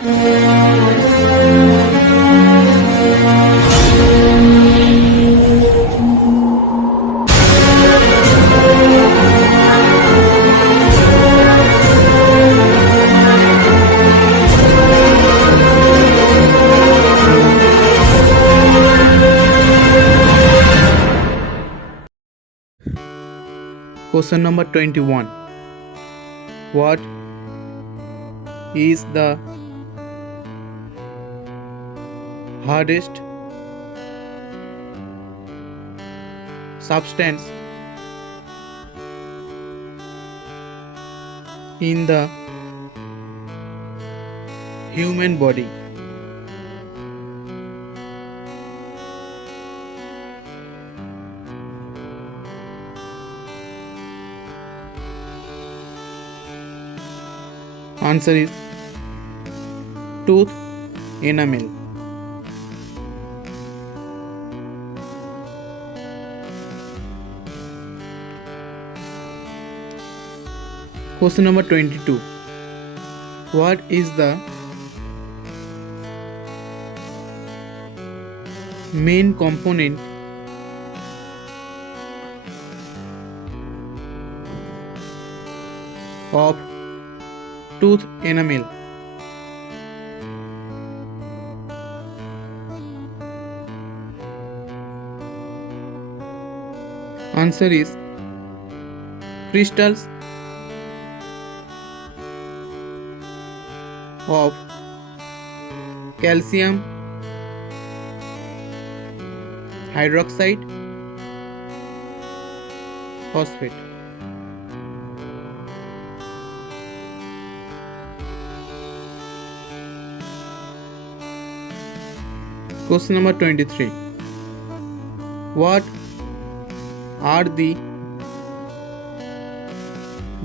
Question number 21. What is the hardest substance in the human body? Answer is tooth enamel. Question number 22. What is the main component of tooth enamel? Answer is crystals of calcium hydroxide phosphate. Question number 23. What are the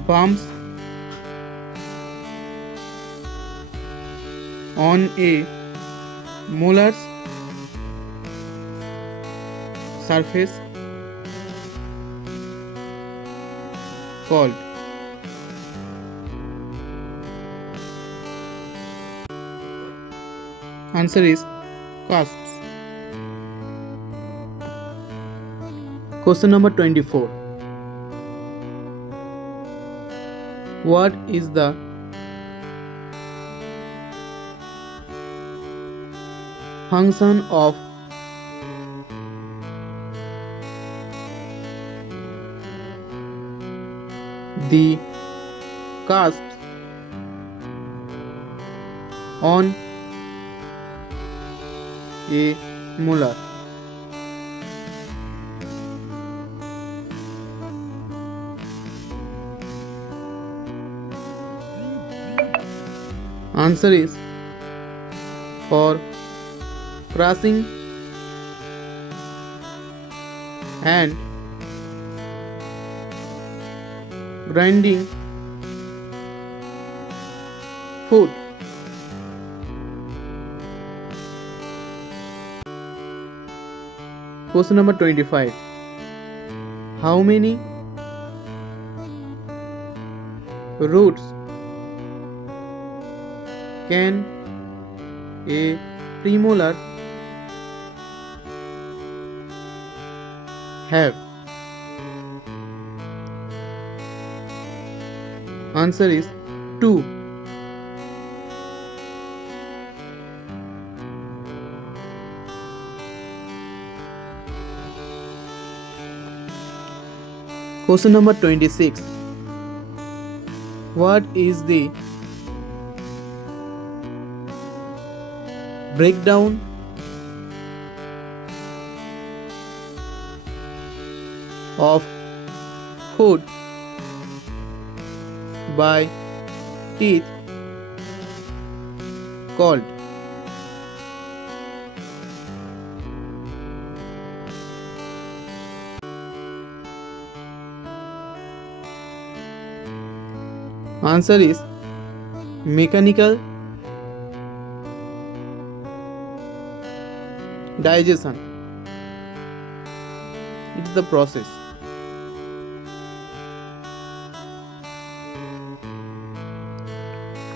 bumps on a molar's surface called? Answer is cusps. Question number 24. What is the function of the cusps on a molar? Answer is for crushing and grinding food. Question number 25. How many roots can a premolar have? Answer is 2. Question number 26. What is the breakdown of food by teeth called? Answer is mechanical digestion. It's the process.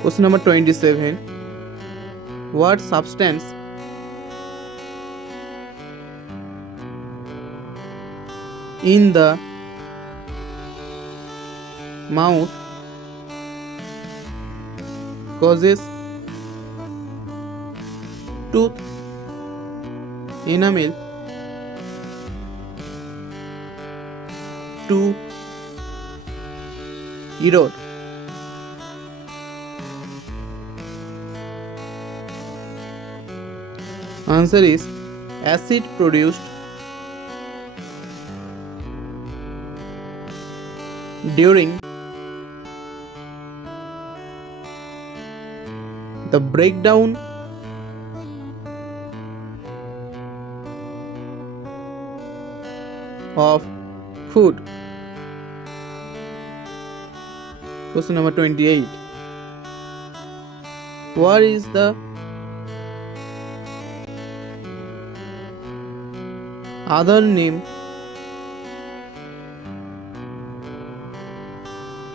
Question number 27. What substance in the mouth causes tooth enamel to erode? Answer is acid produced during the breakdown of food. Question number 28. What is the other name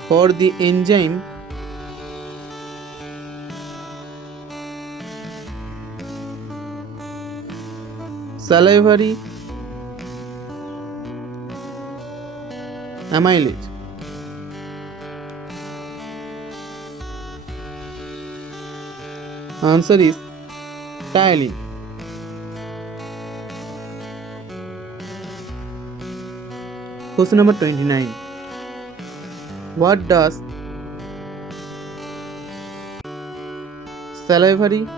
for the enzyme salivary amylase? Answer is ptyalin. Question number 29. What does salivary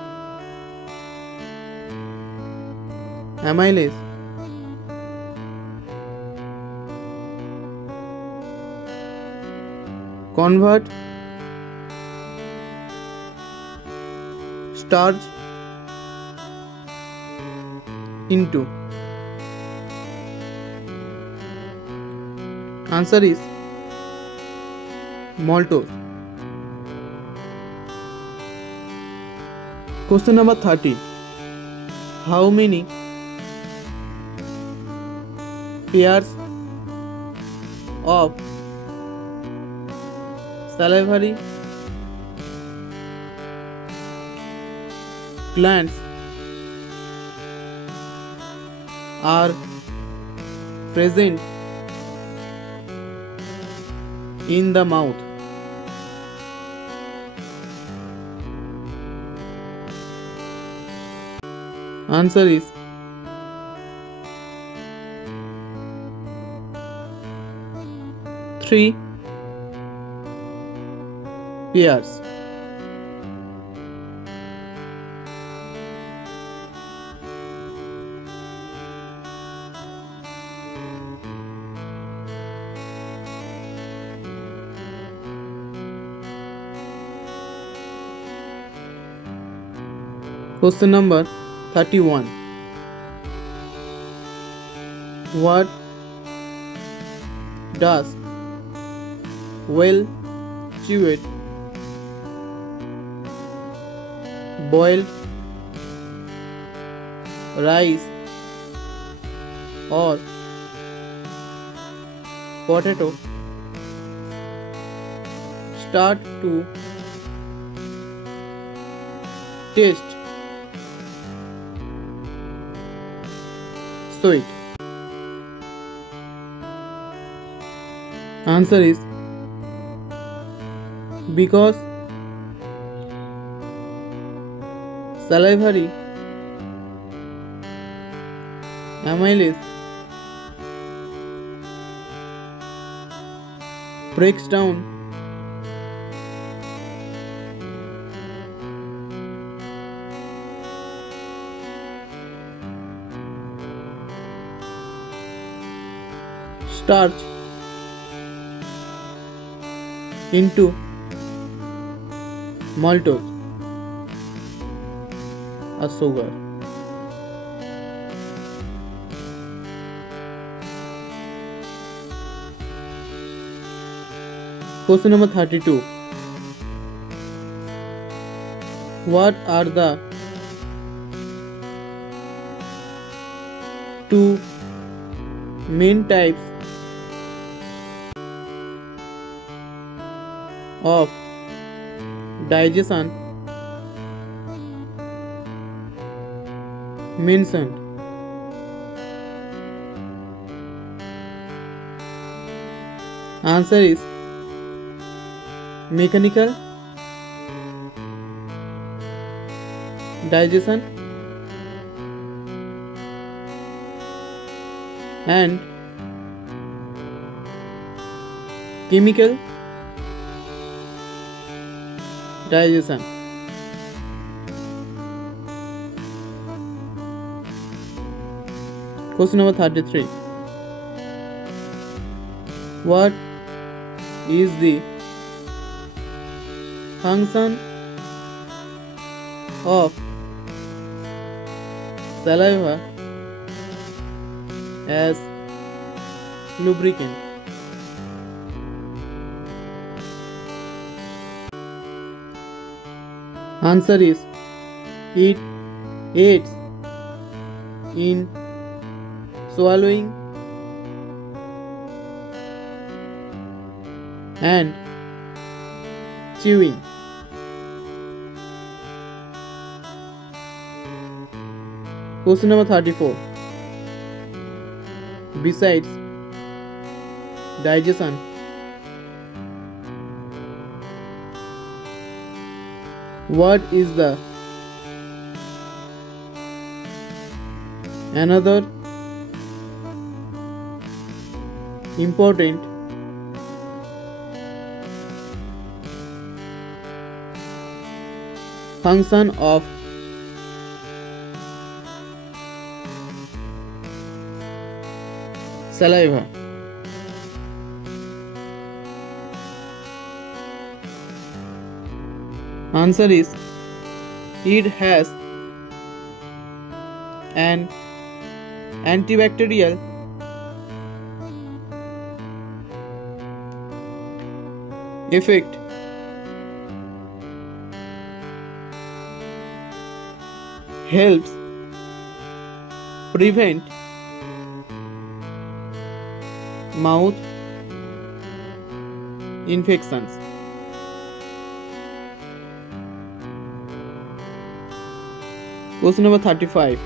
amylase convert starch into? Answer is maltose. Question number 30. How many pairs of salivary glands are present in the mouth? Answer is 3 pairs. Question number 31. What does well chewed boiled rice or potato start to taste sweet? Answer is because salivary amylase breaks down starch into maltose, a sugar. Question number 32. What are the two main types of digestion mentioned? Answer is mechanical digestion and chemical digestion. Question number 33. What is the function of saliva as lubricant? Answer is it aids in swallowing and chewing. Question number 34. Besides digestion, what is the another important function of saliva? Answer is it has an antibacterial effect, helps prevent mouth infections. Question number 35.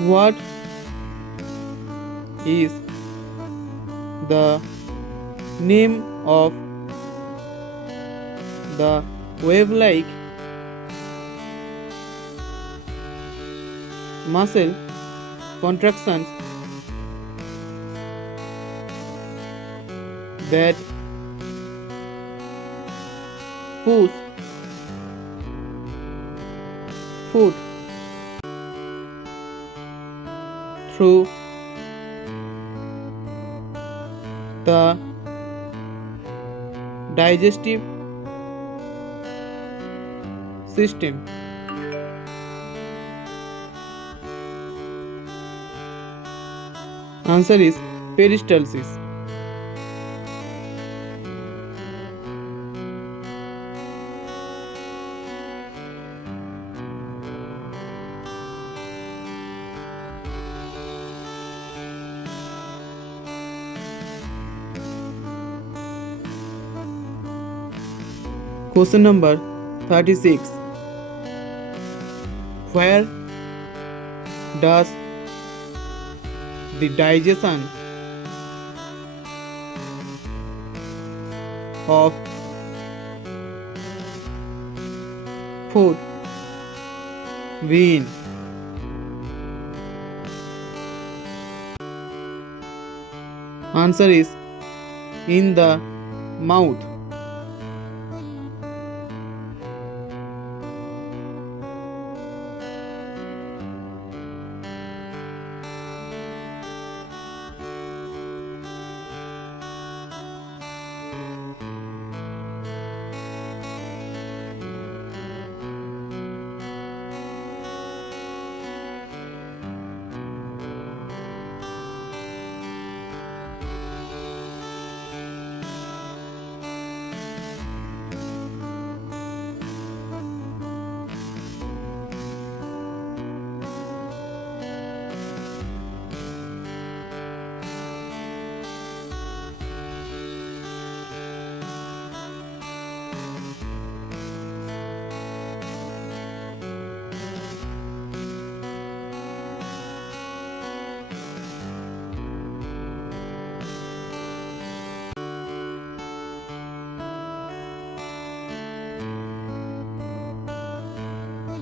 What is the name of the wave-like muscle contractions that push food through the digestive system? Answer is peristalsis. Question number 36. Where does the digestion of food begin? Answer is in the mouth.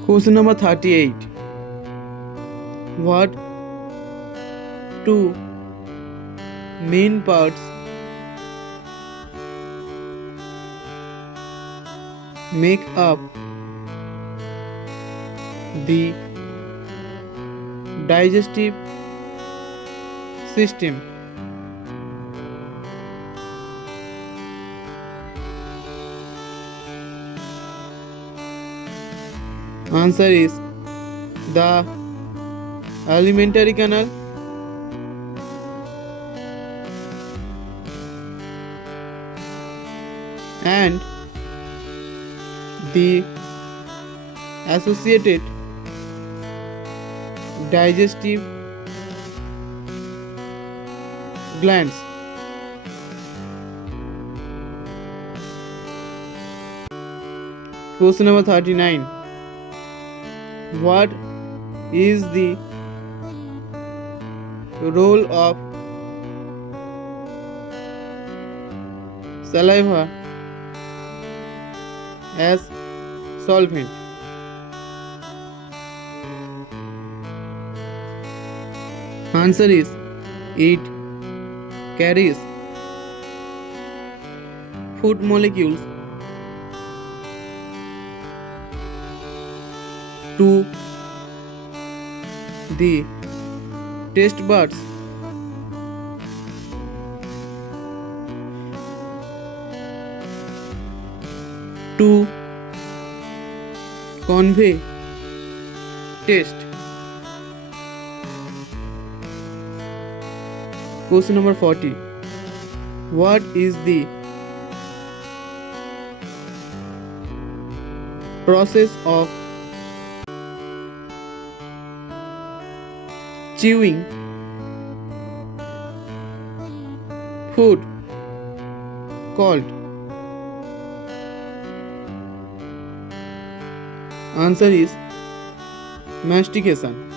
Question number 38. What two main parts make up the digestive system? Answer is the alimentary canal and the associated digestive glands. Question number 39. What is the role of saliva as solvent? Answer is it carries food molecules to the taste buds to convey taste. Question number 40. What is the process of chewing food called? Answer is mastication.